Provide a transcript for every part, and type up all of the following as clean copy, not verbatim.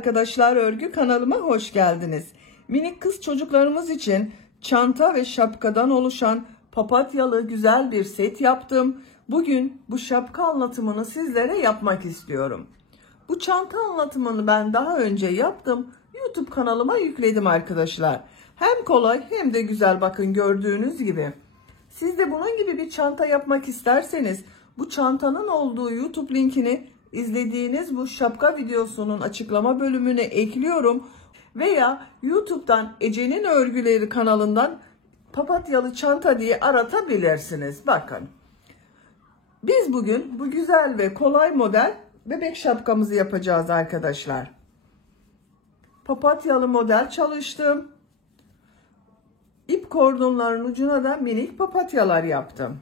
arkadaşlar, örgü kanalıma hoş geldiniz. Minik kız çocuklarımız için çanta ve şapkadan oluşan papatyalı güzel bir set yaptım. Bugün bu şapka anlatımını sizlere yapmak istiyorum. Bu çanta anlatımını ben daha önce yaptım. YouTube kanalıma yükledim arkadaşlar. Hem kolay hem de güzel, bakın gördüğünüz gibi. Siz de bunun gibi bir çanta yapmak isterseniz bu çantanın olduğu YouTube linkini izlediğiniz bu şapka videosunun açıklama bölümüne ekliyorum. Veya YouTube'dan Ece'nin Örgüleri kanalından papatyalı çanta diye aratabilirsiniz. Bakın. Biz bugün bu güzel ve kolay model bebek şapkamızı yapacağız arkadaşlar. Papatyalı model çalıştım. İp kordonların ucuna da minik papatyalar yaptım.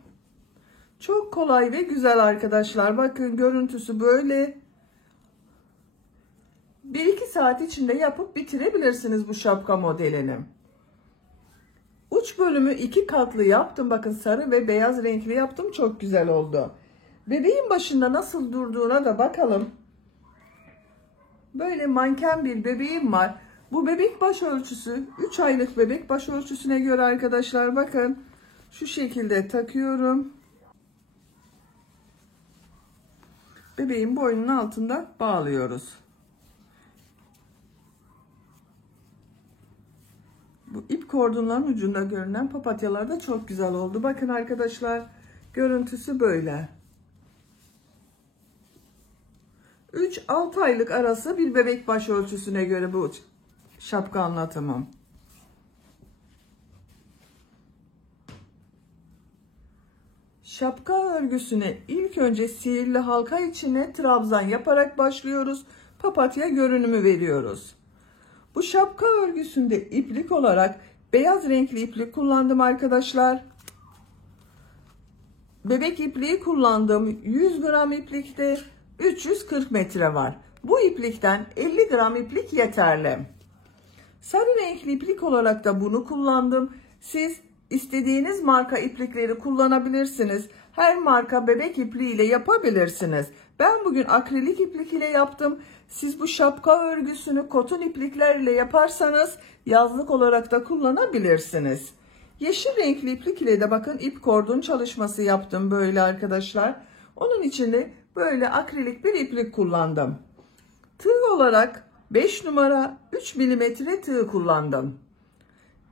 Çok kolay ve güzel arkadaşlar. Bakın görüntüsü böyle. 1-2 saat içinde yapıp bitirebilirsiniz bu şapka modelini. Uç bölümü 2 katlı yaptım. Bakın sarı ve beyaz renkli yaptım. Çok güzel oldu. Bebeğin başında nasıl durduğuna da bakalım. Böyle manken bir bebeğim var. Bu bebek baş ölçüsü 3 aylık bebek baş ölçüsüne göre arkadaşlar, bakın şu şekilde takıyorum. Bebeğin boynunun altında bağlıyoruz. Bu ip kordonların ucunda görünen papatyalar da çok güzel oldu. Bakın arkadaşlar, görüntüsü böyle. 3-6 aylık arası bir bebek baş ölçüsüne göre bu şapka anlatımım. Şapka örgüsüne ilk önce sihirli halka içine trabzan yaparak başlıyoruz. Papatya görünümü veriyoruz. Bu şapka örgüsünde iplik olarak beyaz renkli iplik kullandım arkadaşlar. Bebek ipliği kullandım. 100 gram iplikte 340 metre var. Bu iplikten 50 gram iplik yeterli. Sarı renkli iplik olarak da bunu kullandım. Siz istediğiniz marka iplikleri kullanabilirsiniz. Her marka bebek ipliği ile yapabilirsiniz. Ben bugün akrilik iplik ile yaptım. Siz bu şapka örgüsünü koton iplikler ile yaparsanız yazlık olarak da kullanabilirsiniz. Yeşil renkli iplik ile de bakın ip kordon çalışması yaptım böyle arkadaşlar. Onun için de böyle akrilik bir iplik kullandım. Tığ olarak 5 numara 3 milimetre tığ kullandım.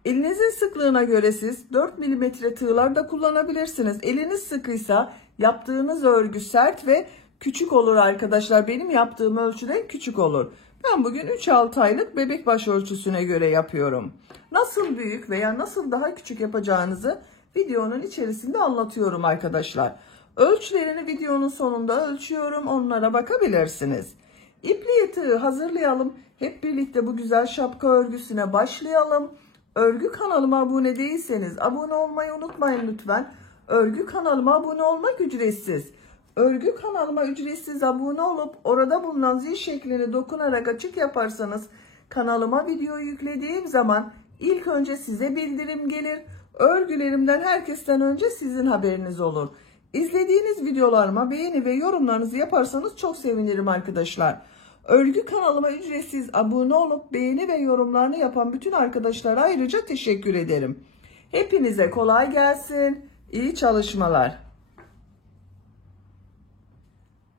Elinizin sıklığına göre siz 4 milimetre tığlar da kullanabilirsiniz. Eliniz sıkıysa yaptığınız örgü sert ve küçük olur arkadaşlar. Benim yaptığım ölçüde küçük olur. Ben bugün 3-6 aylık bebek baş ölçüsüne göre yapıyorum. Nasıl büyük veya nasıl daha küçük yapacağınızı videonun içerisinde anlatıyorum arkadaşlar. Ölçülerini videonun sonunda ölçüyorum. Onlara bakabilirsiniz. İpliği tığı hazırlayalım. Hep birlikte bu güzel şapka örgüsüne başlayalım. Örgü kanalıma abone değilseniz abone olmayı unutmayın lütfen. Örgü kanalıma abone olmak ücretsiz. Örgü kanalıma ücretsiz abone olup orada bulunan zil şeklini dokunarak açık yaparsanız kanalıma video yüklediğim zaman ilk önce size bildirim gelir. Örgülerimden herkesten önce sizin haberiniz olur. İzlediğiniz videolarıma beğeni ve yorumlarınızı yaparsanız çok sevinirim arkadaşlar. Örgü kanalıma ücretsiz abone olup beğeni ve yorumlarını yapan bütün arkadaşlara ayrıca teşekkür ederim. Hepinize kolay gelsin. İyi çalışmalar.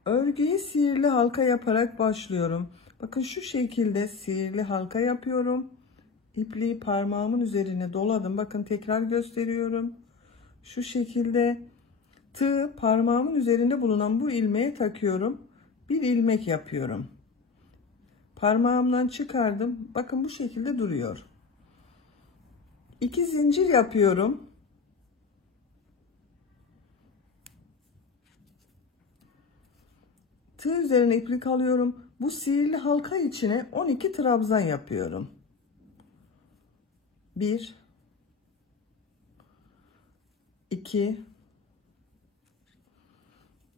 Örgüye sihirli halka yaparak başlıyorum. Bakın şu şekilde sihirli halka yapıyorum. İpliği parmağımın üzerine doladım. Bakın tekrar gösteriyorum. Şu şekilde tığı parmağımın üzerinde bulunan bu ilmeğe takıyorum. Bir ilmek yapıyorum. Parmağımdan çıkardım. Bakın bu şekilde duruyor. 2 zincir yapıyorum. Tığ üzerine iplik alıyorum. Bu sihirli halka içine 12 trabzan yapıyorum. 1 2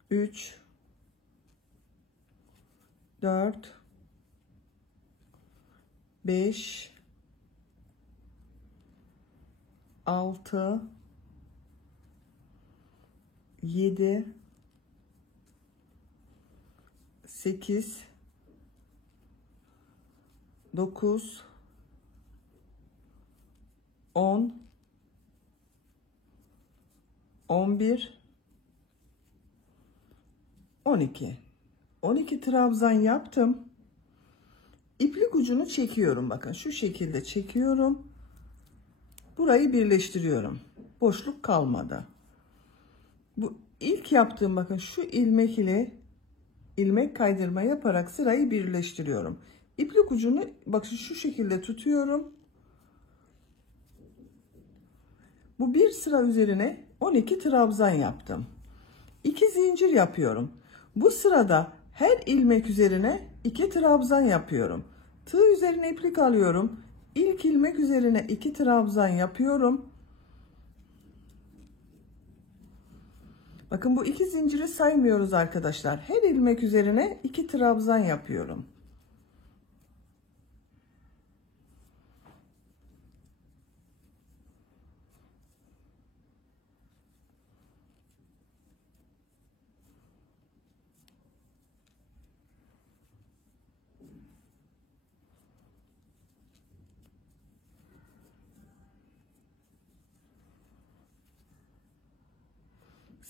3 4 5 6 7 8 9, 10, 11, 12. 12 trabzan yaptım. İplik ucunu çekiyorum. Bakın şu şekilde çekiyorum. Burayı birleştiriyorum. Boşluk kalmadı. Bu ilk yaptığım, bakın şu ilmek ile ilmek kaydırma yaparak sırayı birleştiriyorum. İplik ucunu bakın şu şekilde tutuyorum. Bu bir sıra üzerine 12 trabzan yaptım. 2 zincir yapıyorum. Bu sırada her ilmek üzerine 2 trabzan yapıyorum. Tığ üzerine iplik alıyorum. İlk ilmek üzerine 2 trabzan yapıyorum. Bakın bu 2 zinciri saymıyoruz arkadaşlar. Her ilmek üzerine 2 trabzan yapıyorum.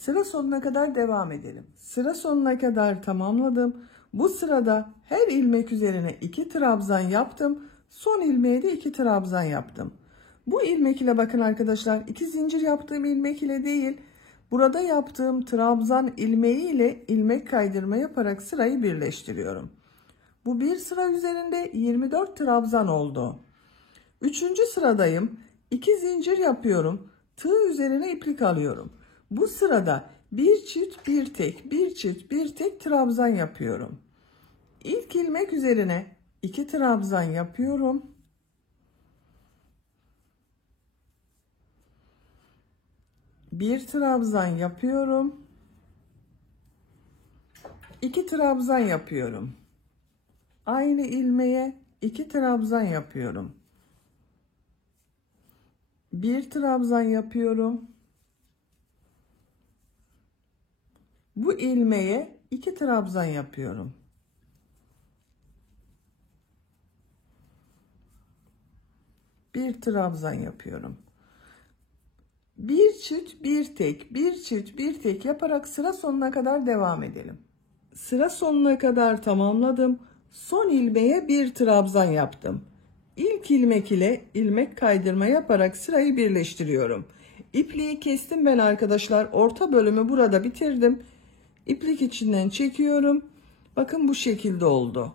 Sıra sonuna kadar devam edelim. Sıra sonuna kadar tamamladım. Bu sırada her ilmek üzerine 2 trabzan yaptım. Son ilmeğe de 2 trabzan yaptım. Bu ilmek ile bakın arkadaşlar, 2 zincir yaptığım ilmek ile değil, burada yaptığım trabzan ilmeği ile ilmek kaydırma yaparak sırayı birleştiriyorum. Bu bir sıra üzerinde 24 trabzan oldu. 3. sıradayım. 2 zincir yapıyorum. Tığ üzerine iplik alıyorum. Bu sırada bir çift bir tek, bir çift bir tek trabzan yapıyorum. İlk ilmek üzerine 2 trabzan yapıyorum. Bir trabzan yapıyorum. 2 trabzan yapıyorum. Aynı ilmeğe 2 trabzan yapıyorum. Bir trabzan yapıyorum. Bu ilmeğe 2 trabzan yapıyorum. Bir trabzan yapıyorum. Bir çift bir tek, bir çift bir tek yaparak sıra sonuna kadar devam edelim. Sıra sonuna kadar tamamladım. Son ilmeğe bir trabzan yaptım. İlk ilmek ile ilmek kaydırma yaparak sırayı birleştiriyorum. İpliği kestim ben arkadaşlar. Orta bölümü burada bitirdim. İplik içinden çekiyorum. Bakın bu şekilde oldu.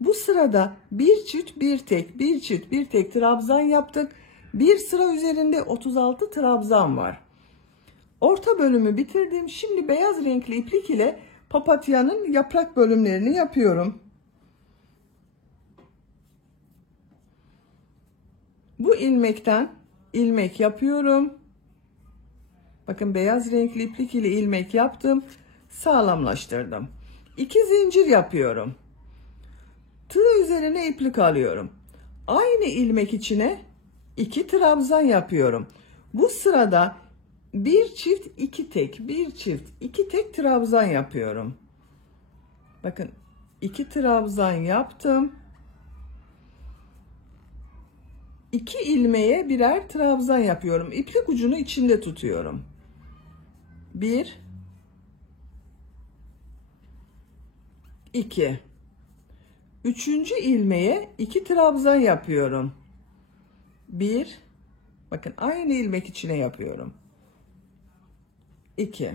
Bu sırada bir çift bir tek, bir çift bir tek trabzan yaptık. Bir sıra üzerinde 36 trabzan var. Orta bölümü bitirdim. Şimdi beyaz renkli iplik ile papatyanın yaprak bölümlerini yapıyorum. Bu ilmekten ilmek yapıyorum. Bakın beyaz renkli iplik ile ilmek yaptım. Sağlamlaştırdım. 2 zincir yapıyorum. Tığ üzerine iplik alıyorum. Aynı ilmek içine 2 trabzan yapıyorum. Bu sırada bir çift iki tek, bir çift iki tek trabzan yapıyorum. Bakın 2 trabzan yaptım. 2 ilmeğe birer trabzan yapıyorum. İplik ucunu içinde tutuyorum. 1 2 Üçüncü ilmeğe 2 trabzan yapıyorum. 1 bakın aynı ilmek içine yapıyorum. 2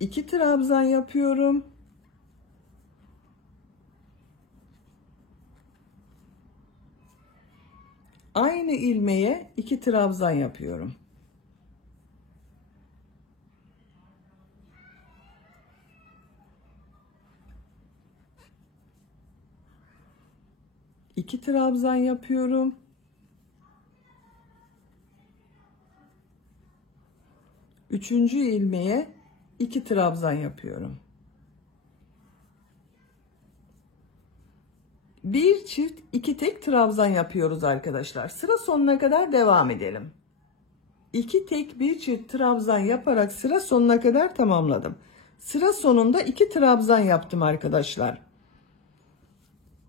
2 trabzan yapıyorum. Aynı ilmeğe 2 trabzan yapıyorum. İki trabzan yapıyorum. Üçüncü ilmeğe 2 trabzan yapıyorum. Bir çift iki tek trabzan yapıyoruz arkadaşlar. Sıra sonuna kadar devam edelim. İki tek bir çift trabzan yaparak sıra sonuna kadar tamamladım. Sıra sonunda iki trabzan yaptım arkadaşlar.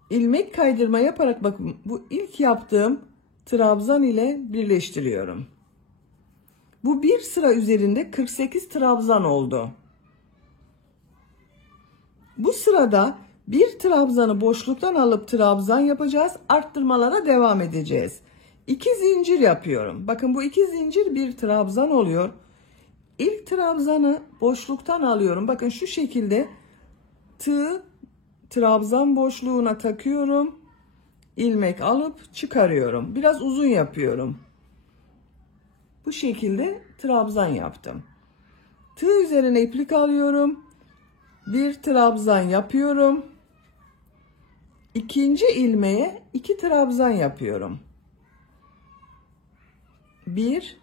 İlmek kaydırma yaparak bakın bu ilk yaptığım trabzan ile birleştiriyorum. Bu bir sıra üzerinde 48 trabzan oldu. Bu sırada bir trabzanı boşluktan alıp trabzan yapacağız. Arttırmalara devam edeceğiz. 2 zincir yapıyorum. Bakın bu 2 zincir bir trabzan oluyor. İlk trabzanı boşluktan alıyorum. Bakın şu şekilde tığ trabzan boşluğuna takıyorum. İlmek alıp çıkarıyorum. Biraz uzun yapıyorum. Bu şekilde trabzan yaptım. Tığ üzerine iplik alıyorum. Bir trabzan yapıyorum. İkinci ilmeğe 2 trabzan yapıyorum. 1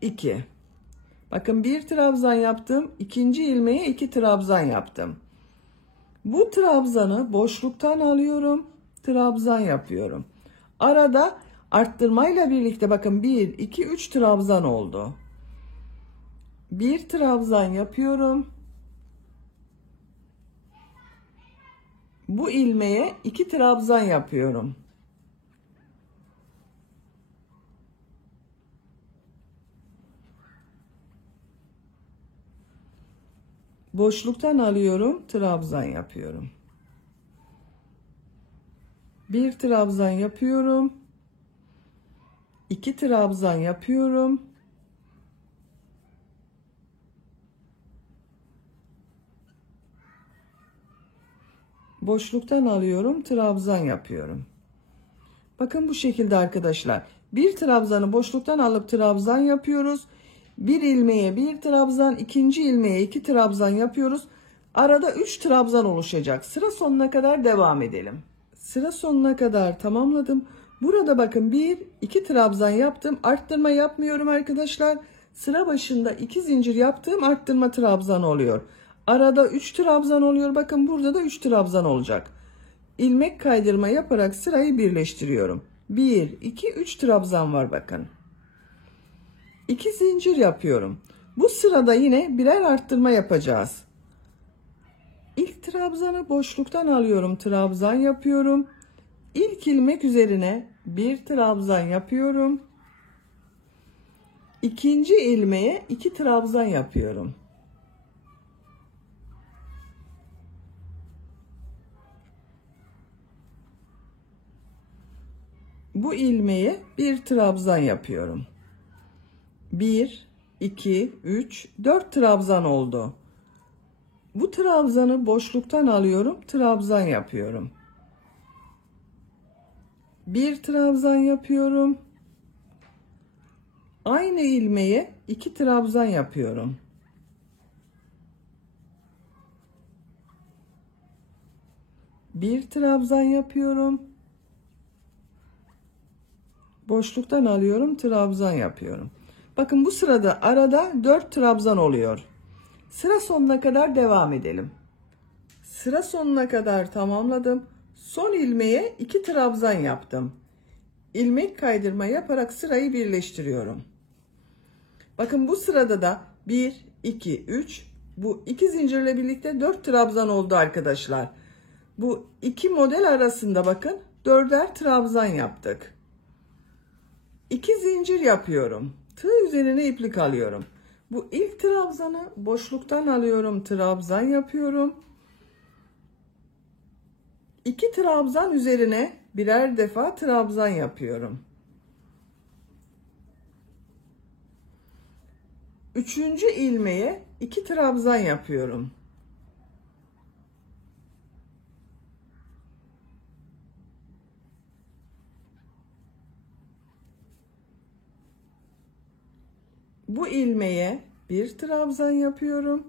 2. Bakın bir trabzan yaptım. İkinci ilmeğe 2 trabzan yaptım. Bu trabzanı boşluktan alıyorum. Trabzan yapıyorum. Arada arttırmayla birlikte bakın 1 2 3 trabzan oldu. Bir trabzan yapıyorum. Bu ilmeğe 2 trabzan yapıyorum. Boşluktan alıyorum, trabzan yapıyorum. Bir trabzan yapıyorum. 2 trabzan yapıyorum. Boşluktan alıyorum, trabzan yapıyorum. Bakın bu şekilde arkadaşlar. Bir trabzanı boşluktan alıp trabzan yapıyoruz. Bir ilmeğe bir trabzan, ikinci ilmeğe 2 trabzan yapıyoruz. Arada 3 trabzan oluşacak. Sıra sonuna kadar devam edelim. Sıra sonuna kadar tamamladım. Burada bakın 1 2 trabzan yaptım. Arttırma yapmıyorum arkadaşlar. Sıra başında 2 zincir yaptığım arttırma trabzan oluyor. Arada 3 trabzan oluyor. Bakın burada da 3 trabzan olacak. İlmek kaydırma yaparak sırayı birleştiriyorum. 1 2 3 trabzan var bakın. 2 zincir yapıyorum. Bu sırada yine birer arttırma yapacağız. İlk trabzanı boşluktan alıyorum, trabzan yapıyorum. İlk ilmek üzerine bir trabzan yapıyorum. İkinci ilmeğe 2 trabzan yapıyorum. Bu ilmeğe bir trabzan yapıyorum. 1 2 3 4 trabzan oldu. Bu trabzanı boşluktan alıyorum, trabzan yapıyorum. Bir trabzan yapıyorum. Aynı ilmeğe 2 trabzan yapıyorum. Bir trabzan yapıyorum. Boşluktan alıyorum, trabzan yapıyorum. Bakın bu sırada arada 4 trabzan oluyor. Sıra sonuna kadar devam edelim. Sıra sonuna kadar tamamladım. Son ilmeğe 2 trabzan yaptım. İlmek kaydırma yaparak sırayı birleştiriyorum. Bakın bu sırada da 1 2 3 bu 2 zincirle birlikte 4 trabzan oldu arkadaşlar. Bu iki model arasında bakın 4'er trabzan yaptık. 2 zincir yapıyorum. Tığ üzerine iplik alıyorum. Bu ilk trabzanı boşluktan alıyorum, trabzan yapıyorum. 2 trabzan üzerine birer defa trabzan yapıyorum. Üçüncü ilmeğe 2 trabzan yapıyorum. Bu ilmeğe bir trabzan yapıyorum.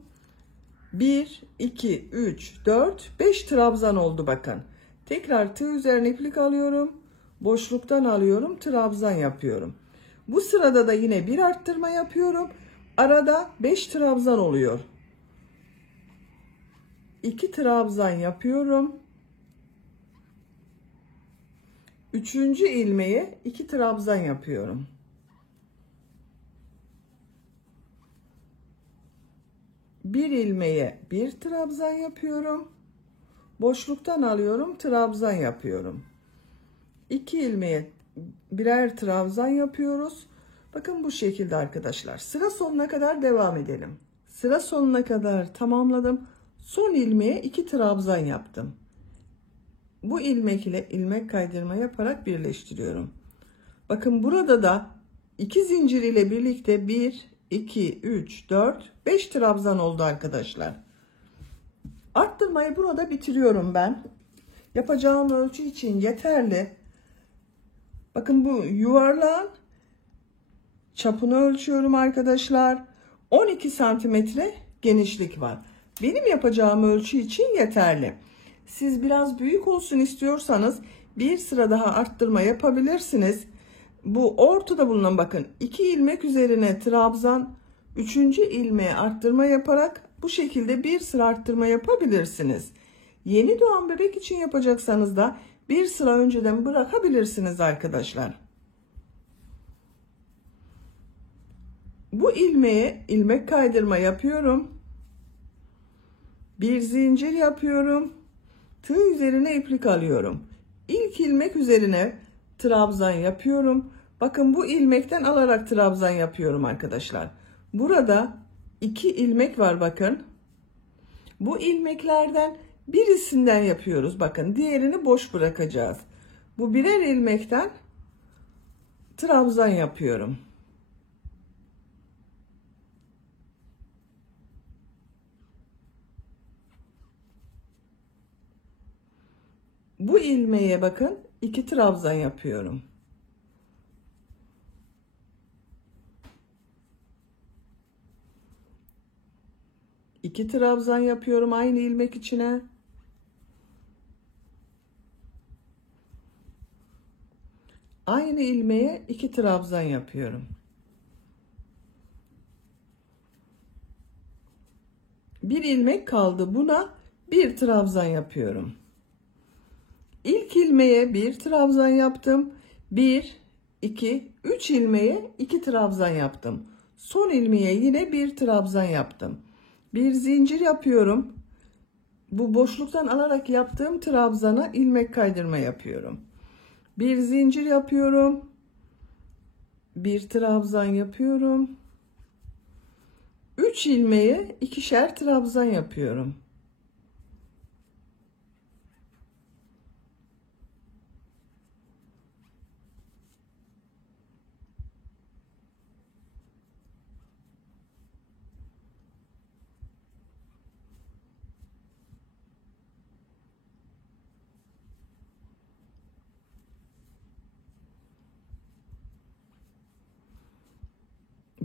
1 2 3 4 5 trabzan oldu bakın. Tekrar tığ üzerine iplik alıyorum. Boşluktan alıyorum, trabzan yapıyorum. Bu sırada da yine bir arttırma yapıyorum. Arada 5 trabzan oluyor. 2 trabzan yapıyorum. 3. ilmeğe 2 trabzan yapıyorum. Bir ilmeğe 1 trabzan yapıyorum. Boşluktan alıyorum, trabzan yapıyorum. 2 ilmeğe birer trabzan yapıyoruz. Bakın bu şekilde arkadaşlar. Sıra sonuna kadar devam edelim. Sıra sonuna kadar tamamladım. Son ilmeğe 2 trabzan yaptım. Bu ilmek ile ilmek kaydırma yaparak birleştiriyorum. Bakın burada da 2 zincir ile birlikte 1, 2, 3, 4, 5 trabzan oldu arkadaşlar. Arttırmayı burada bitiriyorum ben. Yapacağım ölçü için yeterli. Bakın bu yuvarlağın çapını ölçüyorum arkadaşlar. 12 santimetre genişlik var. Benim yapacağım ölçü için yeterli. Siz biraz büyük olsun istiyorsanız bir sıra daha arttırma yapabilirsiniz. Bu ortada bulunan bakın 2 ilmek üzerine trabzan, 3. ilmeğe arttırma yaparak bu şekilde bir sıra arttırma yapabilirsiniz. Yeni doğan bebek için yapacaksanız da bir sıra önceden bırakabilirsiniz arkadaşlar. Bu ilmeğe ilmek kaydırma yapıyorum. Bir zincir yapıyorum. Tığ üzerine iplik alıyorum. İlk ilmek üzerine trabzan yapıyorum. Bakın bu ilmekten alarak trabzan yapıyorum arkadaşlar. Burada 2 ilmek var bakın. Bu ilmeklerden birisinden yapıyoruz. Bakın diğerini boş bırakacağız. Bu birer ilmekten trabzan yapıyorum. Bu ilmeğe bakın 2 trabzan yapıyorum. İki trabzan yapıyorum aynı ilmek içine. Aynı ilmeğe 2 trabzan yapıyorum. Bir ilmek kaldı. Buna 1 trabzan yapıyorum. İlk ilmeğe 1 trabzan yaptım. 1, 2, 3 ilmeğe 2 trabzan yaptım. Son ilmeğe yine 1 trabzan yaptım. Bir zincir yapıyorum. Bu boşluktan alarak yaptığım trabzana ilmek kaydırma yapıyorum. Bir zincir yapıyorum. Bir trabzan yapıyorum. 3 ilmeğe 2'şer trabzan yapıyorum.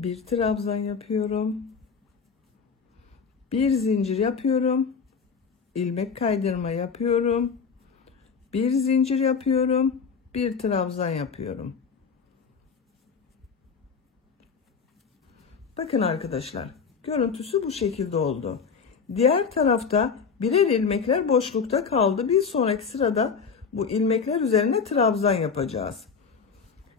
Bir trabzan yapıyorum. Bir zincir yapıyorum. İlmek kaydırma yapıyorum. Bir zincir yapıyorum. Bir trabzan yapıyorum. Bakın arkadaşlar, görüntüsü bu şekilde oldu. Diğer tarafta birer ilmekler boşlukta kaldı. Bir sonraki sırada bu ilmekler üzerine trabzan yapacağız.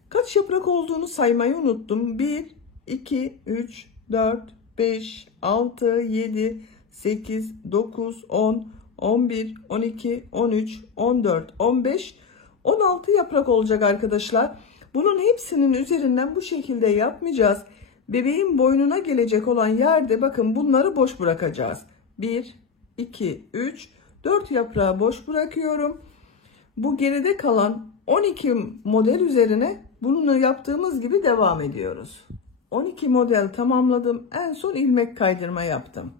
Kaç yaprak olduğunu saymayı unuttum. 1, 2, 3, 4, 5, 6, 7, 8, 9, 10, 11, 12, 13, 14, 15, 16 yaprak olacak arkadaşlar. Bunun hepsinin üzerinden bu şekilde yapmayacağız. Bebeğin boynuna gelecek olan yerde bakın bunları boş bırakacağız. 1, 2, 3, 4 yaprağı boş bırakıyorum. Bu geride kalan 12 model üzerine bunu yaptığımız gibi devam ediyoruz. 12 model tamamladım. En son ilmek kaydırma yaptım.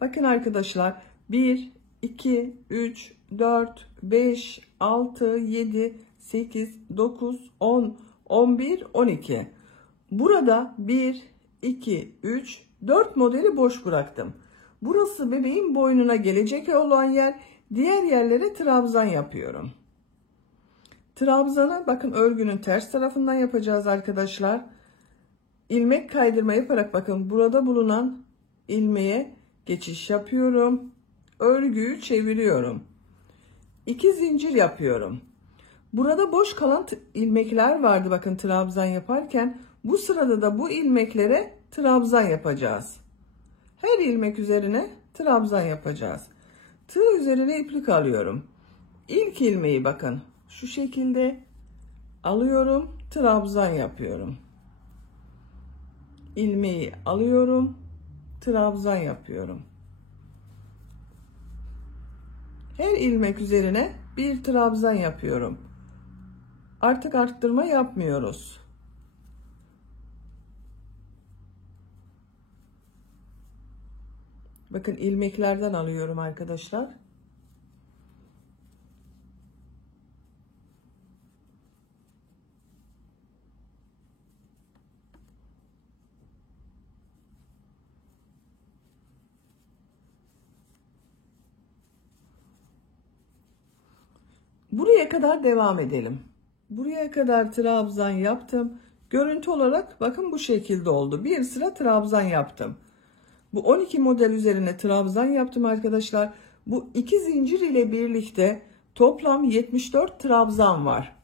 Bakın arkadaşlar 1, 2, 3, 4, 5, 6, 7, 8, 9, 10, 11, 12. Burada 1, 2, 3, 4 modeli boş bıraktım. Burası bebeğin boynuna gelecek olan yer. Diğer yerlere trabzan yapıyorum. Trabzanı bakın örgünün ters tarafından yapacağız arkadaşlar. İlmek kaydırma yaparak bakın burada bulunan ilmeğe geçiş yapıyorum. örgüyü çeviriyorum. 2 zincir yapıyorum. Burada boş kalan ilmekler vardı bakın trabzan yaparken. Bu sırada da bu ilmeklere trabzan yapacağız. Her ilmek üzerine trabzan yapacağız. Tığ üzerine iplik alıyorum. İlk ilmeği bakın şu şekilde alıyorum, trabzan yapıyorum. İlmeği alıyorum, trabzan yapıyorum. Her ilmek üzerine bir trabzan yapıyorum. Artık arttırma yapmıyoruz. Bakın ilmeklerden alıyorum arkadaşlar. Buraya kadar devam edelim. Buraya kadar trabzan yaptım. Görüntü olarak bakın bu şekilde oldu. Bir sıra trabzan yaptım. Bu 12 model üzerine trabzan yaptım arkadaşlar. Bu iki zincir ile birlikte toplam 74 trabzan var.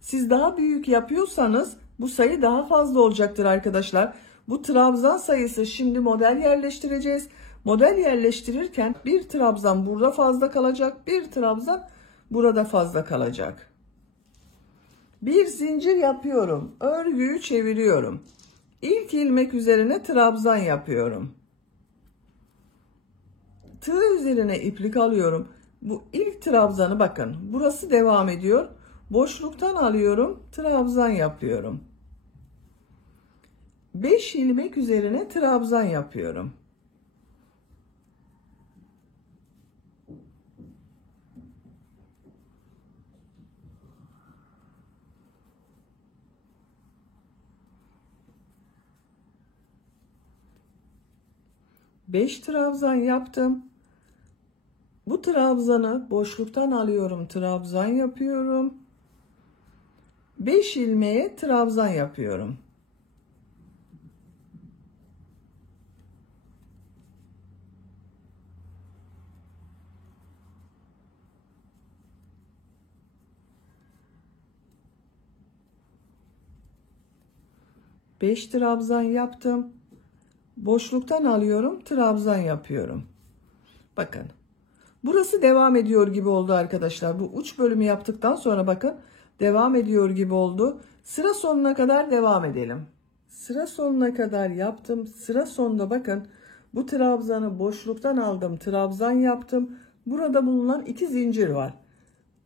Siz daha büyük yapıyorsanız bu sayı daha fazla olacaktır arkadaşlar. Bu trabzan sayısı şimdi model yerleştireceğiz. Model yerleştirirken bir trabzan burada fazla kalacak. Bir trabzan burada fazla kalacak. Bir zincir yapıyorum. Örgüyü çeviriyorum. İlk ilmek üzerine trabzan yapıyorum. Tığ üzerine iplik alıyorum. Bu ilk trabzanı bakın. Burası devam ediyor. Boşluktan alıyorum. Trabzan yapıyorum. 5 ilmek üzerine trabzan yapıyorum. Beş trabzan yaptım. Bu trabzanı boşluktan alıyorum. Trabzan yapıyorum. 5 ilmeğe trabzan yapıyorum. Beş trabzan yaptım. Boşluktan alıyorum. Trabzan yapıyorum. Bakın. Burası devam ediyor gibi oldu arkadaşlar. Bu uç bölümü yaptıktan sonra bakın devam ediyor gibi oldu. Sıra sonuna kadar devam edelim. Sıra sonuna kadar yaptım. Sıra sonunda bakın bu trabzanı boşluktan aldım. Trabzan yaptım. Burada bulunan iki zincir var.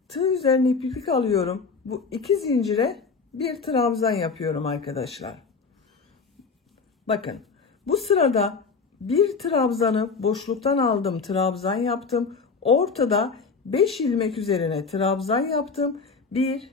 Tığ üzerine iplik alıyorum. Bu iki zincire bir trabzan yapıyorum arkadaşlar. Bakın bu sırada bir trabzanı boşluktan aldım. Trabzan yaptım. Ortada 5 ilmek üzerine trabzan yaptım. 1,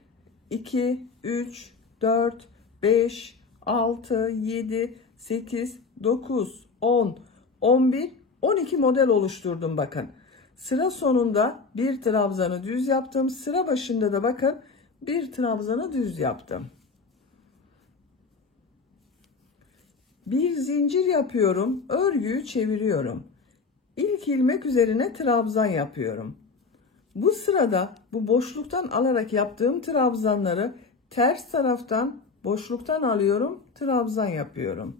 2, 3, 4, 5, 6, 7, 8, 9, 10, 11, 12 model oluşturdum bakın. Sıra sonunda bir trabzanı düz yaptım. Sıra başında da bakın bir trabzanı düz yaptım. Bir zincir yapıyorum. Örgüyü çeviriyorum. İlk ilmek üzerine trabzan yapıyorum. Bu sırada bu boşluktan alarak yaptığım trabzanları ters taraftan boşluktan alıyorum. Trabzan yapıyorum.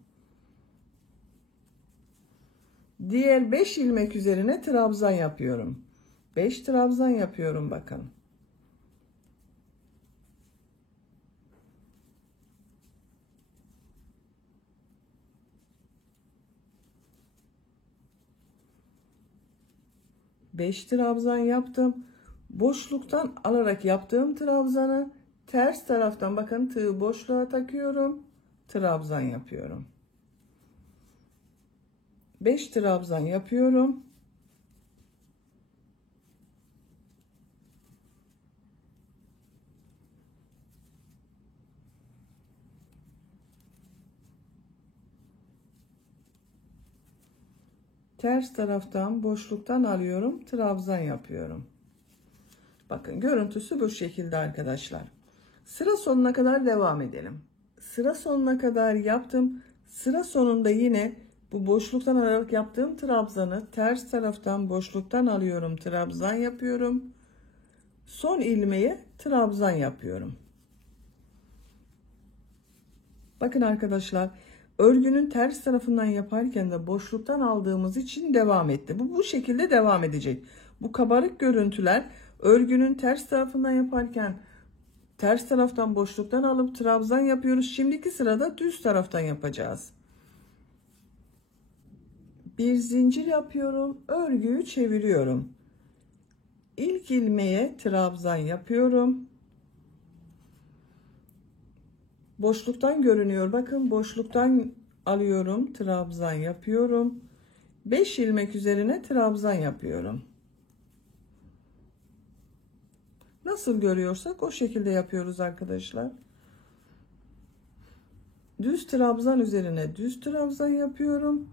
Diğer 5 ilmek üzerine trabzan yapıyorum. 5 trabzan yapıyorum bakın. Beş trabzan yaptım. Boşluktan alarak yaptığım trabzanı ters taraftan bakın tığı boşluğa takıyorum. Trabzan yapıyorum. 5 trabzan yapıyorum. Ters taraftan boşluktan alıyorum. Trabzan yapıyorum. Bakın görüntüsü bu şekilde arkadaşlar. Sıra sonuna kadar devam edelim. Sıra sonuna kadar yaptım. Sıra sonunda yine Bu boşluktan alarak yaptığım trabzanı ters taraftan boşluktan alıyorum, trabzan yapıyorum. Son ilmeğe trabzan yapıyorum. Bakın arkadaşlar, örgünün ters tarafından yaparken de boşluktan aldığımız için devam etti. Bu şekilde devam edecek. Bu kabarık görüntüler örgünün ters tarafından yaparken ters taraftan boşluktan alıp trabzan yapıyoruz. Şimdiki sırada düz taraftan yapacağız. Bir zincir yapıyorum, örgüyü çeviriyorum. İlk ilmeğe trabzan yapıyorum. Boşluktan görünüyor. Bakın, boşluktan alıyorum, trabzan yapıyorum. 5 ilmek üzerine trabzan yapıyorum. Nasıl görüyorsak o şekilde yapıyoruz arkadaşlar. Düz trabzan üzerine düz trabzan yapıyorum.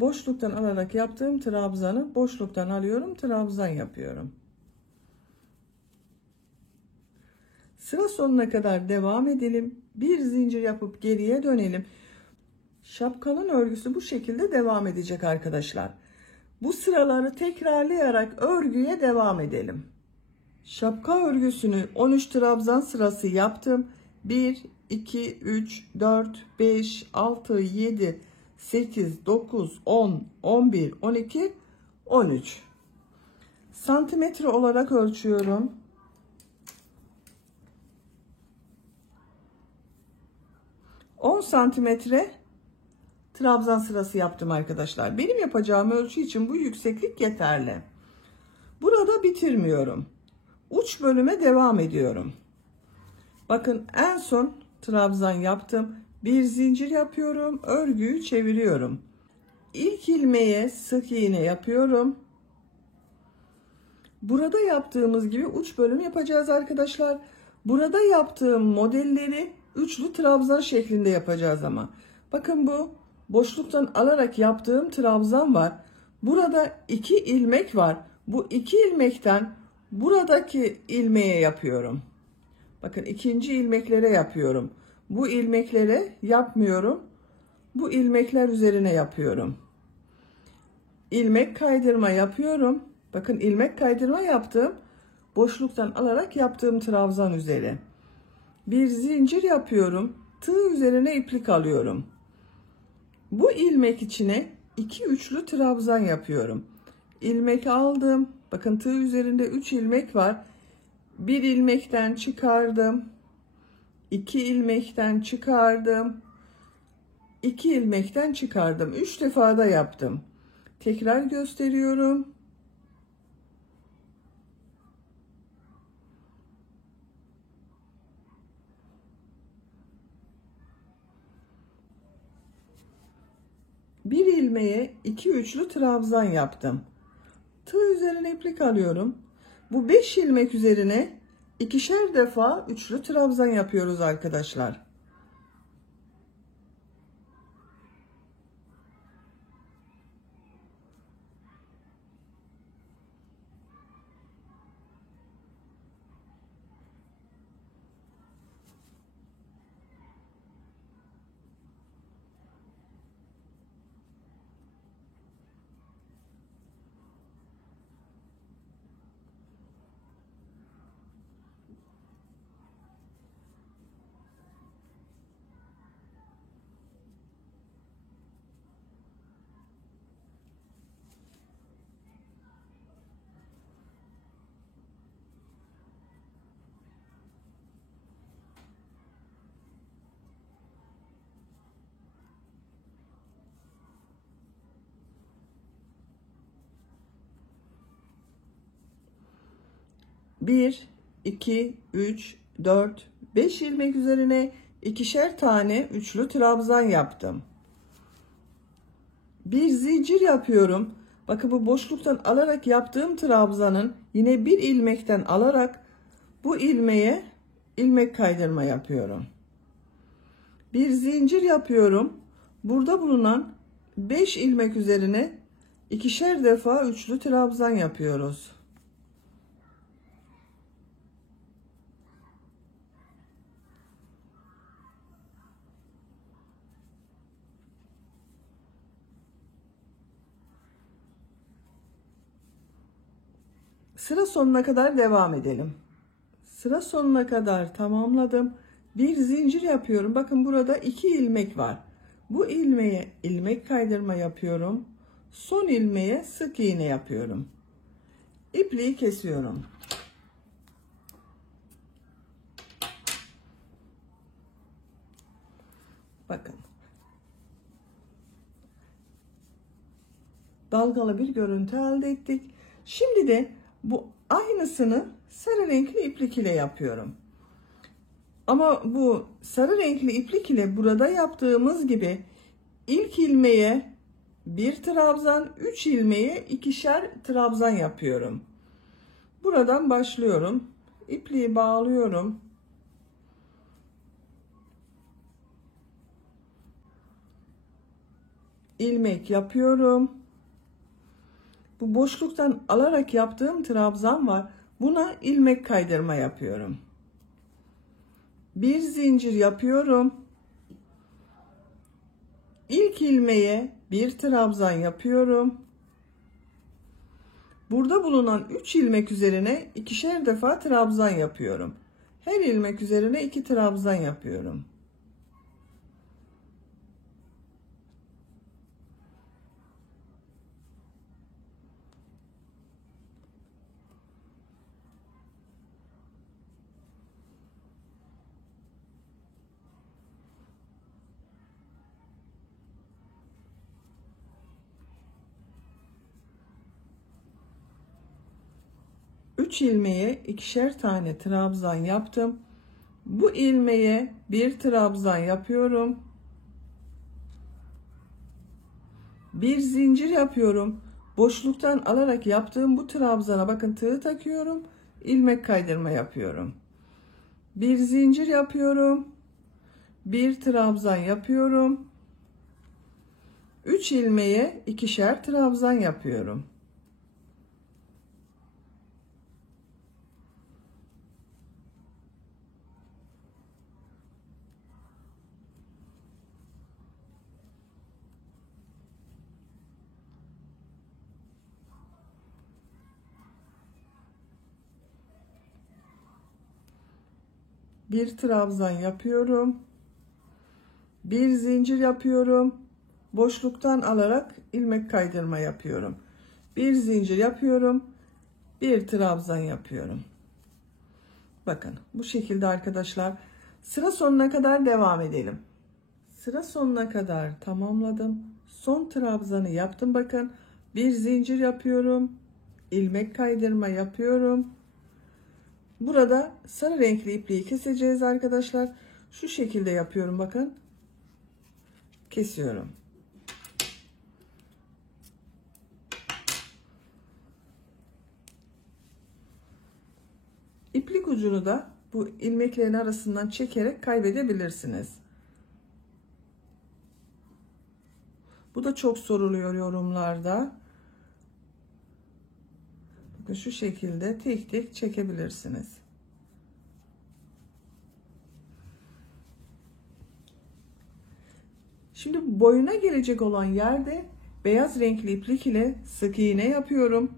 Boşluktan alarak yaptığım trabzanı boşluktan alıyorum, trabzan yapıyorum. Sıra sonuna kadar devam edelim. Bir zincir yapıp geriye dönelim. Şapkanın örgüsü bu şekilde devam edecek arkadaşlar. Bu sıraları tekrarlayarak örgüye devam edelim. Şapka örgüsünü 13 trabzan sırası yaptım. 1, 2, 3, 4, 5, 6, 7, 8, 9, 10, 11, 12, 13. Santimetre olarak ölçüyorum. 10 santimetre trabzan sırası yaptım arkadaşlar. Benim yapacağım ölçü için bu yükseklik yeterli. Burada bitirmiyorum. Uç bölüme devam ediyorum. Bakın, en son trabzan yaptım. Bir zincir yapıyorum. Örgüyü çeviriyorum. İlk ilmeğe sık iğne yapıyorum. Burada yaptığımız gibi uç bölüm yapacağız arkadaşlar. Burada yaptığım modelleri üçlü trabzan şeklinde yapacağız ama. Bakın, bu boşluktan alarak yaptığım trabzan var. Burada 2 ilmek var. Bu 2 ilmekten buradaki ilmeğe yapıyorum. Bakın, ikinci ilmeklere yapıyorum. Bu ilmeklere yapmıyorum. Bu ilmekler üzerine yapıyorum. İlmek kaydırma yapıyorum. Bakın, ilmek kaydırma yaptım. Boşluktan alarak yaptığım trabzan üzeri. Bir zincir yapıyorum. Tığ üzerine iplik alıyorum. Bu ilmek içine 2 üçlü trabzan yapıyorum. İlmek aldım. Bakın, tığ üzerinde 3 ilmek var. Bir ilmekten çıkardım. 2 ilmekten çıkardım. 2 ilmekten çıkardım. 3 defa da yaptım. Tekrar gösteriyorum. Bir ilmeğe 2 üçlü trabzan yaptım. Tığ üzerine iplik alıyorum. Bu 5 ilmek üzerine ikişer defa üçlü trabzan yapıyoruz arkadaşlar. Bir, 2, 3, 4, 5 ilmek üzerine ikişer tane üçlü trabzan yaptım. Bir zincir yapıyorum. Bakın, bu boşluktan alarak yaptığım trabzanın yine bir ilmekten alarak bu ilmeğe ilmek kaydırma yapıyorum. Bir zincir yapıyorum. Burada bulunan 5 ilmek üzerine ikişer defa üçlü trabzan yapıyoruz. Sıra sonuna kadar devam edelim. Sıra sonuna kadar tamamladım. Bir zincir yapıyorum. Bakın burada 2 ilmek var. Bu ilmeğe ilmek kaydırma yapıyorum. Son ilmeğe sık iğne yapıyorum. İpliği kesiyorum. Bakın. Dalgalı bir görüntü elde ettik. Şimdi de bu aynısını sarı renkli iplik ile yapıyorum. Ama bu sarı renkli iplik ile burada yaptığımız gibi ilk ilmeğe bir trabzan, 3 ilmeğe ikişer trabzan yapıyorum. Buradan başlıyorum. İpliği bağlıyorum. İlmek yapıyorum. Bu boşluktan alarak yaptığım trabzan var. Buna ilmek kaydırma yapıyorum. Bir zincir yapıyorum. İlk ilmeğe bir trabzan yapıyorum. Burada bulunan 3 ilmek üzerine ikişer defa trabzan yapıyorum. Her ilmek üzerine 2 trabzan yapıyorum. Üç ilmeğe ikişer tane trabzan yaptım. Bu ilmeğe bir trabzan yapıyorum. Bir zincir yapıyorum. Boşluktan alarak yaptığım bu trabzana bakın tığ takıyorum. İlmek kaydırma yapıyorum. Bir zincir yapıyorum. Bir trabzan yapıyorum. 3 ilmeğe ikişer trabzan yapıyorum. Bir trabzan yapıyorum. Bir zincir yapıyorum. Boşluktan alarak ilmek kaydırma yapıyorum. Bir zincir yapıyorum. Bir trabzan yapıyorum. Bakın bu şekilde arkadaşlar. Sıra sonuna kadar devam edelim. Sıra sonuna kadar tamamladım. Son trabzanı yaptım bakın. Bir zincir yapıyorum. İlmek kaydırma yapıyorum. Burada sarı renkli ipliği keseceğiz arkadaşlar. Şu şekilde yapıyorum bakın. Kesiyorum. İplik ucunu da bu ilmeklerin arasından çekerek kaybedebilirsiniz. Bu da çok soruluyor yorumlarda. Bakın şu şekilde tek tek çekebilirsiniz. Şimdi boyuna gelecek olan yerde beyaz renkli iplik ile sık iğne yapıyorum.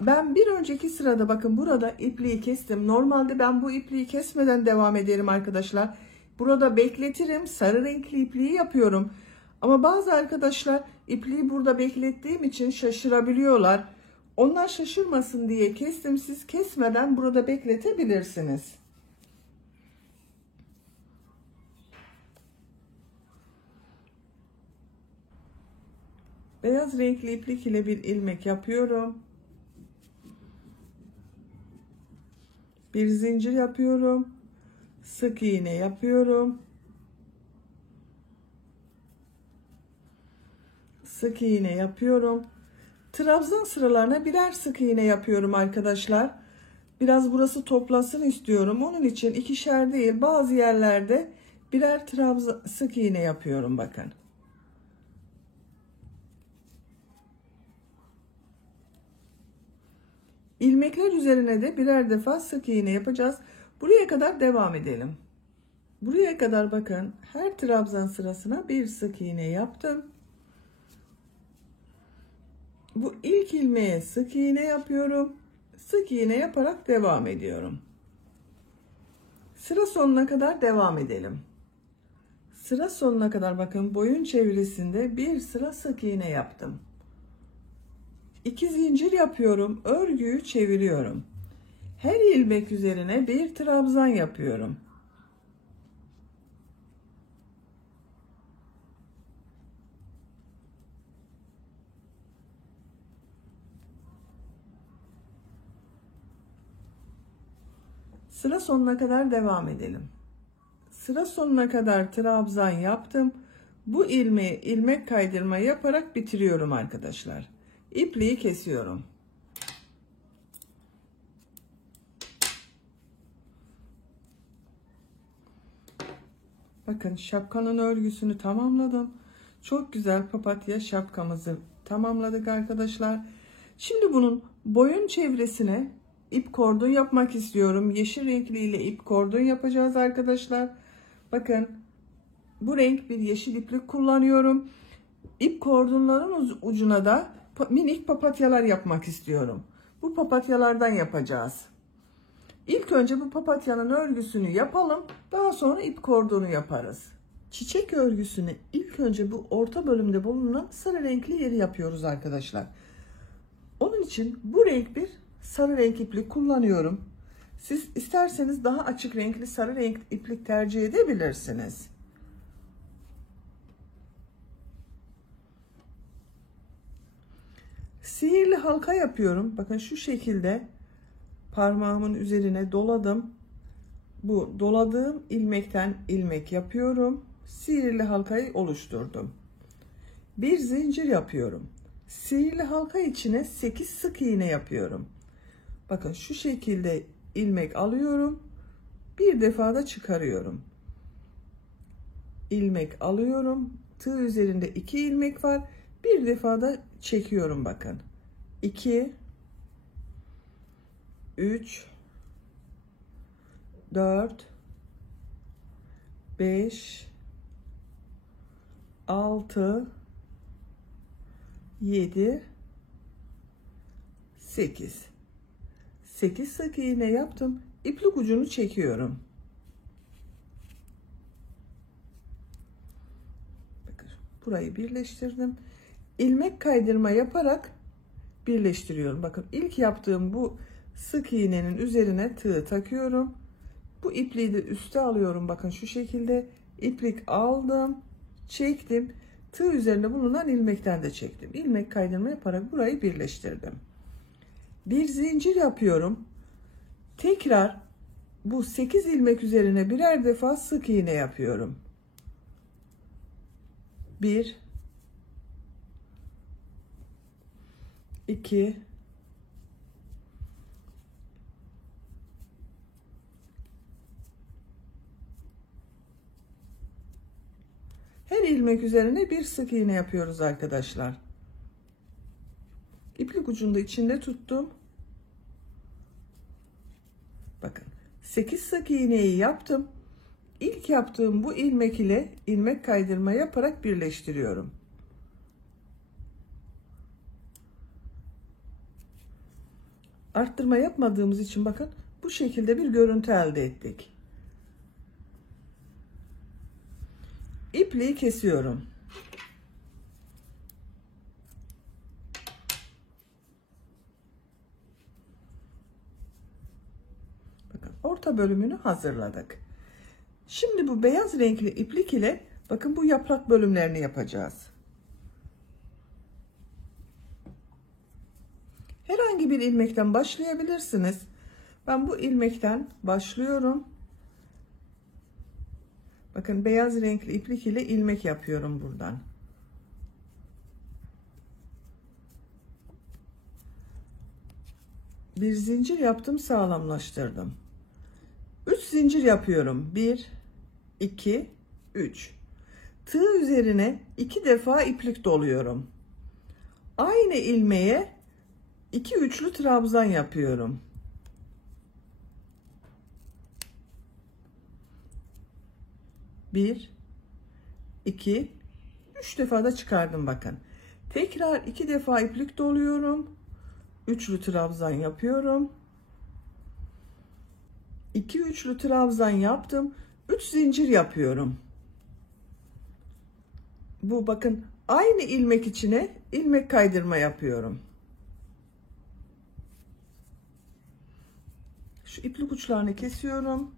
Ben bir önceki sırada bakın burada ipliği kestim. Normalde ben bu ipliği kesmeden devam ederim arkadaşlar. Burada bekletirim. Sarı renkli ipliği yapıyorum. Ama bazı arkadaşlar ipliği burada beklettiğim için şaşırabiliyorlar. Onlar şaşırmasın diye kestim. Siz kesmeden burada bekletebilirsiniz. Beyaz renkli iplik ile bir ilmek yapıyorum. Bir zincir yapıyorum. Sık iğne yapıyorum. Sık iğne yapıyorum. Trabzan sıralarına birer sık iğne yapıyorum arkadaşlar. Biraz burası toplasın istiyorum. Onun için ikişer değil, bazı yerlerde birer trabzan sık iğne yapıyorum bakın. İlmekler üzerine de birer defa sık iğne yapacağız. Buraya kadar devam edelim. Buraya kadar bakın her trabzan sırasına bir sık iğne yaptım. Bu ilk ilmeğe sık iğne yapıyorum. sık iğne yaparak devam ediyorum. Sıra sonuna kadar devam edelim. Sıra sonuna kadar bakın boyun çevresinde bir sıra sık iğne yaptım. 2 zincir yapıyorum, örgüyü çeviriyorum. Her ilmek üzerine bir trabzan yapıyorum. Sıra sonuna kadar devam edelim. Sıra sonuna kadar trabzan yaptım. Bu ilmeği ilmek kaydırma yaparak bitiriyorum arkadaşlar. İpliği kesiyorum. Bakın şapkanın örgüsünü tamamladım. Çok güzel papatya şapkamızı tamamladık arkadaşlar. Şimdi bunun boyun çevresine ip kordon yapmak istiyorum. Yeşil renkli ile ip kordon yapacağız arkadaşlar. Bakın bu renk bir yeşil iplik kullanıyorum. İp kordonların ucuna da minik papatyalar yapmak istiyorum. Bu papatyalardan yapacağız. İlk önce bu papatyanın örgüsünü yapalım. Daha sonra ip kordonu yaparız. Çiçek örgüsünü ilk önce bu orta bölümde bulunan sarı renkli yeri yapıyoruz arkadaşlar. Onun için bu renk bir sarı renk iplik kullanıyorum. Siz isterseniz daha açık renkli sarı renk iplik tercih edebilirsiniz. Sihirli halka yapıyorum. Bakın şu şekilde parmağımın üzerine doladım. Bu doladığım ilmekten ilmek yapıyorum. Sihirli halkayı oluşturdum. Bir zincir yapıyorum. Sihirli halka içine 8 sık iğne yapıyorum. Bakın şu şekilde ilmek alıyorum. Bir defa da çıkarıyorum. İlmek alıyorum. Tığ üzerinde 2 ilmek var. Bir defa da çekiyorum bakın. 2 3 4 5 6 7 8 sık iğne yaptım. İplik ucunu çekiyorum. Bakın burayı birleştirdim. İlmek kaydırma yaparak birleştiriyorum. Bakın ilk yaptığım bu sık iğnenin üzerine tığ takıyorum. Bu ipliği de üste alıyorum. Bakın şu şekilde iplik aldım, çektim. Tığ üzerinde bulunan ilmekten de çektim. İlmek kaydırma yaparak burayı birleştirdim. Bir zincir yapıyorum. Tekrar bu 8 ilmek üzerine birer defa sık iğne yapıyorum. 1 2 her ilmek üzerine bir sık iğne yapıyoruz arkadaşlar. İplik ucunu da içinde tuttum. Bakın 8 sık iğneyi yaptım. İlk yaptığım bu ilmek ile ilmek kaydırma yaparak birleştiriyorum. Arttırma yapmadığımız için bakın bu şekilde bir görüntü elde ettik. İpliği kesiyorum. Bakın orta bölümünü hazırladık. Şimdi bu beyaz renkli iplik ile bakın bu yaprak bölümlerini yapacağız. Herhangi bir ilmekten başlayabilirsiniz. Ben bu ilmekten başlıyorum. Bakın beyaz renkli iplik ile ilmek yapıyorum buradan. Bir zincir yaptım, sağlamlaştırdım. 3 zincir yapıyorum. 1 2 3. Tığ üzerine 2 defa iplik doluyorum. Aynı ilmeğe 2 üçlü trabzan yapıyorum. 1 2 3 defa da çıkardım bakın. Tekrar 2 defa iplik doluyorum. Üçlü trabzan yapıyorum. 2 üçlü trabzan yaptım. 3 zincir yapıyorum. Bu bakın aynı ilmek içine ilmek kaydırma yapıyorum. Şu iplik uçlarını kesiyorum.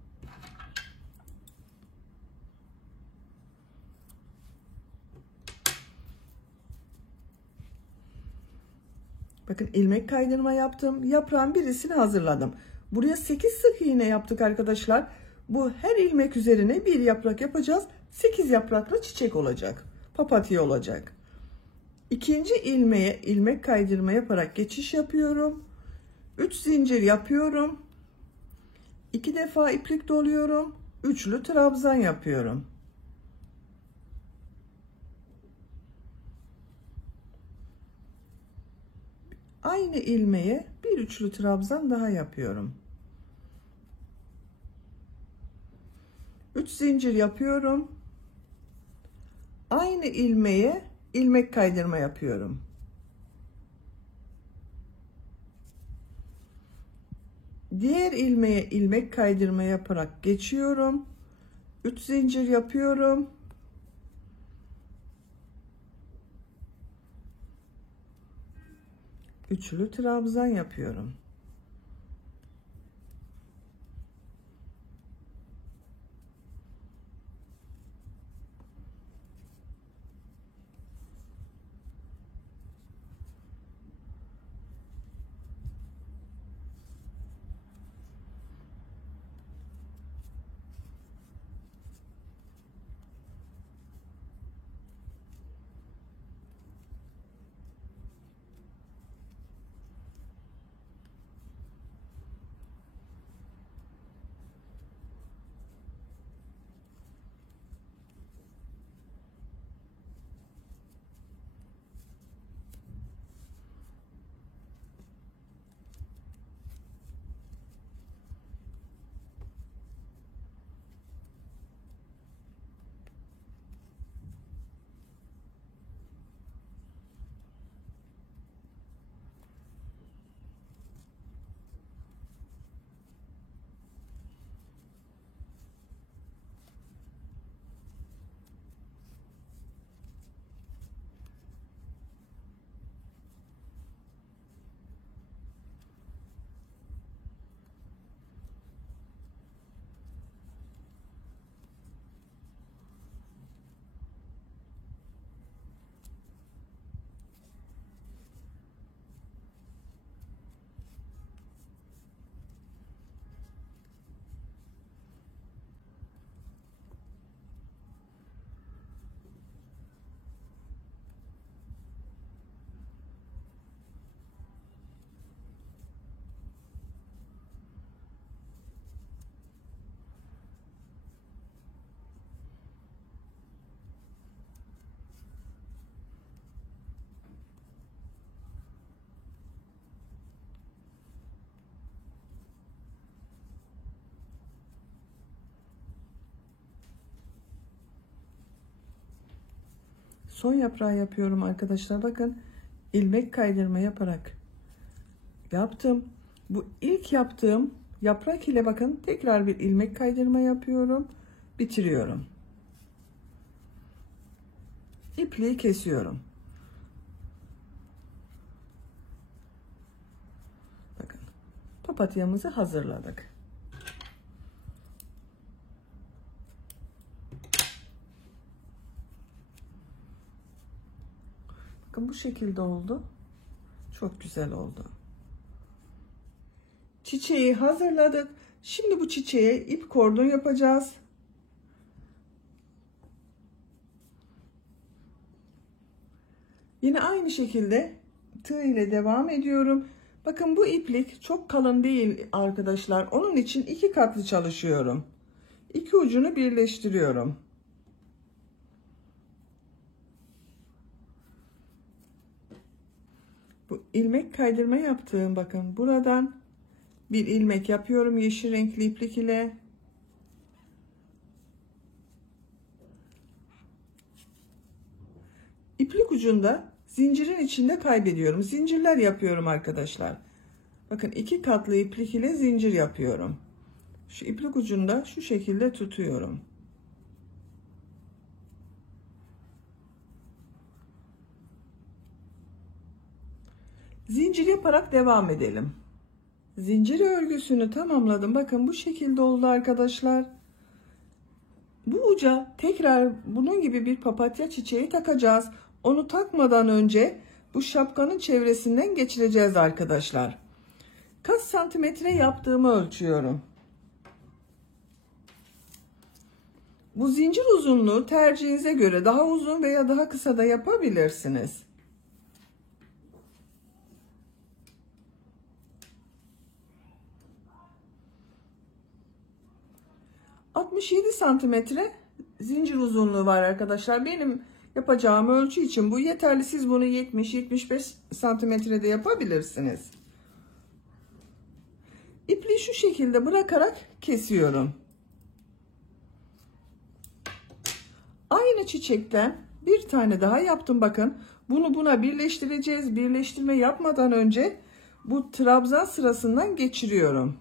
Bakın ilmek kaydırma yaptım. Yaprağın birisini hazırladım. Buraya 8 sık iğne yaptık arkadaşlar. Bu her ilmek üzerine bir yaprak yapacağız. 8 yapraklı çiçek olacak. Papatya olacak. İkinci ilmeğe ilmek kaydırma yaparak geçiş yapıyorum. 3 zincir yapıyorum. 2 defa iplik doluyorum. Üçlü trabzan yapıyorum. Aynı ilmeğe bir üçlü trabzan daha yapıyorum. 3 zincir yapıyorum. Aynı ilmeğe ilmek kaydırma yapıyorum. Diğer ilmeğe ilmek kaydırma yaparak geçiyorum. 3 zincir yapıyorum. Üçlü trabzan yapıyorum. Son yaprağı yapıyorum arkadaşlar. Bakın ilmek kaydırma yaparak yaptım. Bu ilk yaptığım yaprak ile bakın tekrar bir ilmek kaydırma yapıyorum. Bitiriyorum. İpliği kesiyorum. Bakın papatyamızı hazırladık. Bakın bu şekilde oldu. Çok güzel oldu. Çiçeği hazırladık. Şimdi bu çiçeğe ip kordon yapacağız. Yine aynı şekilde tığ ile devam ediyorum. Bakın bu iplik çok kalın değil arkadaşlar. Onun için 2 katlı çalışıyorum. 2 ucunu birleştiriyorum. Bu ilmek kaydırma yaptığım bakın buradan bir ilmek yapıyorum yeşil renkli iplik ile. İplik ucunda zincirin içinde kaybediyorum. Zincirler yapıyorum arkadaşlar. Bakın 2 katlı iplik ile zincir yapıyorum. Şu iplik ucunda şu şekilde tutuyorum. Zincir yaparak devam edelim. Zincir örgüsünü tamamladım. Bakın bu şekilde oldu arkadaşlar. Bu uca tekrar bunun gibi bir papatya çiçeği takacağız. Onu takmadan önce bu şapkanın çevresinden geçireceğiz arkadaşlar. Kaç santimetre yaptığımı ölçüyorum. Bu zincir uzunluğu tercihinize göre daha uzun veya daha kısa da yapabilirsiniz. 67 santimetre zincir uzunluğu var arkadaşlar. Benim yapacağım ölçü için bu yeterli. Siz bunu 70-75 santimetrede yapabilirsiniz. İpliği şu şekilde bırakarak kesiyorum. Aynı çiçekten bir tane daha yaptım. Bakın bunu buna birleştireceğiz. Birleştirme yapmadan önce bu trabzan sırasından geçiriyorum.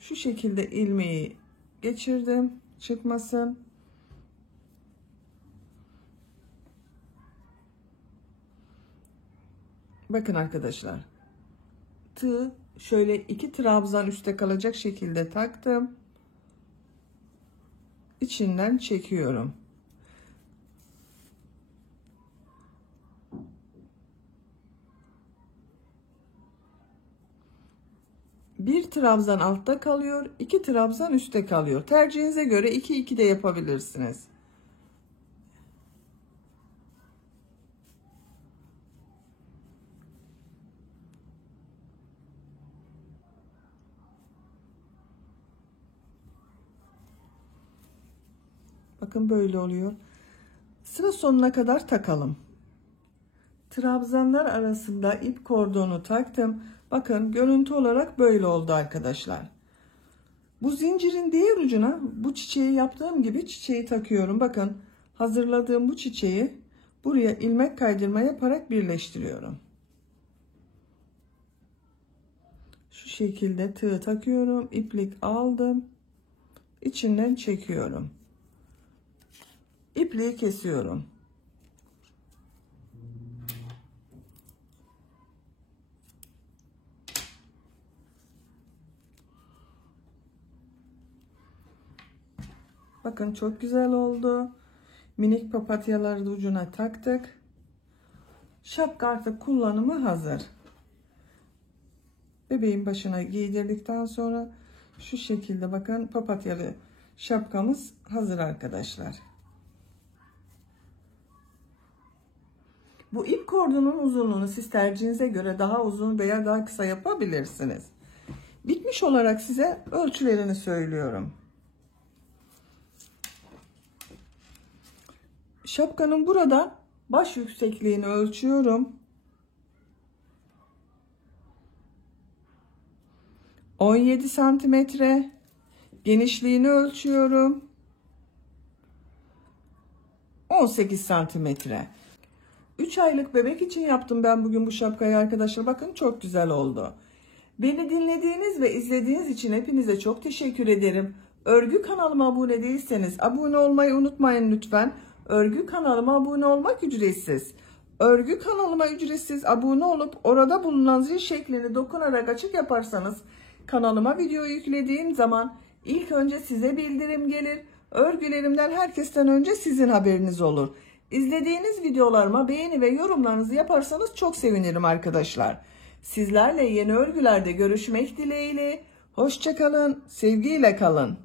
Şu şekilde ilmeği geçirdim, çıkmasın. Bakın arkadaşlar, tığ şöyle 2 trabzan üstte kalacak şekilde taktım. İçinden çekiyorum. Bir trabzan altta kalıyor, 2 trabzan üstte kalıyor. Tercihinize göre 2-2 de yapabilirsiniz. Bakın böyle oluyor. Sıra sonuna kadar takalım. Trabzanlar arasında ip kordonu taktım. Bakın görüntü olarak böyle oldu arkadaşlar. Bu zincirin diğer ucuna bu çiçeği yaptığım gibi çiçeği takıyorum. Bakın hazırladığım bu çiçeği buraya ilmek kaydırma yaparak birleştiriyorum. Şu şekilde tığ takıyorum. İplik aldım. İçinden çekiyorum. İpliği kesiyorum. Bakın çok güzel oldu. Minik papatyaları da ucuna taktık. Şapka artık kullanımı hazır. Bebeğin başına giydirdikten sonra şu şekilde bakın papatyalı şapkamız hazır arkadaşlar. Bu ip kordonun uzunluğunu siz tercihinize göre daha uzun veya daha kısa yapabilirsiniz. Bitmiş olarak size ölçülerini söylüyorum. Şapkanın burada baş yüksekliğini ölçüyorum. 17 santimetre. Genişliğini ölçüyorum. 18 santimetre. 3 aylık bebek için yaptım ben bugün bu şapkayı arkadaşlar. Bakın çok güzel oldu. Beni dinlediğiniz ve izlediğiniz için hepinize çok teşekkür ederim. Örgü kanalıma abone değilseniz abone olmayı unutmayın lütfen. Örgü kanalıma abone olmak ücretsiz. Örgü kanalıma ücretsiz abone olup orada bulunan zil şeklini dokunarak açık yaparsanız kanalıma video yüklediğim zaman ilk önce size bildirim gelir. Örgülerimden herkesten önce sizin haberiniz olur. İzlediğiniz videolarıma beğeni ve yorumlarınızı yaparsanız çok sevinirim arkadaşlar. Sizlerle yeni örgülerde görüşmek dileğiyle. Hoşça kalın, sevgiyle kalın.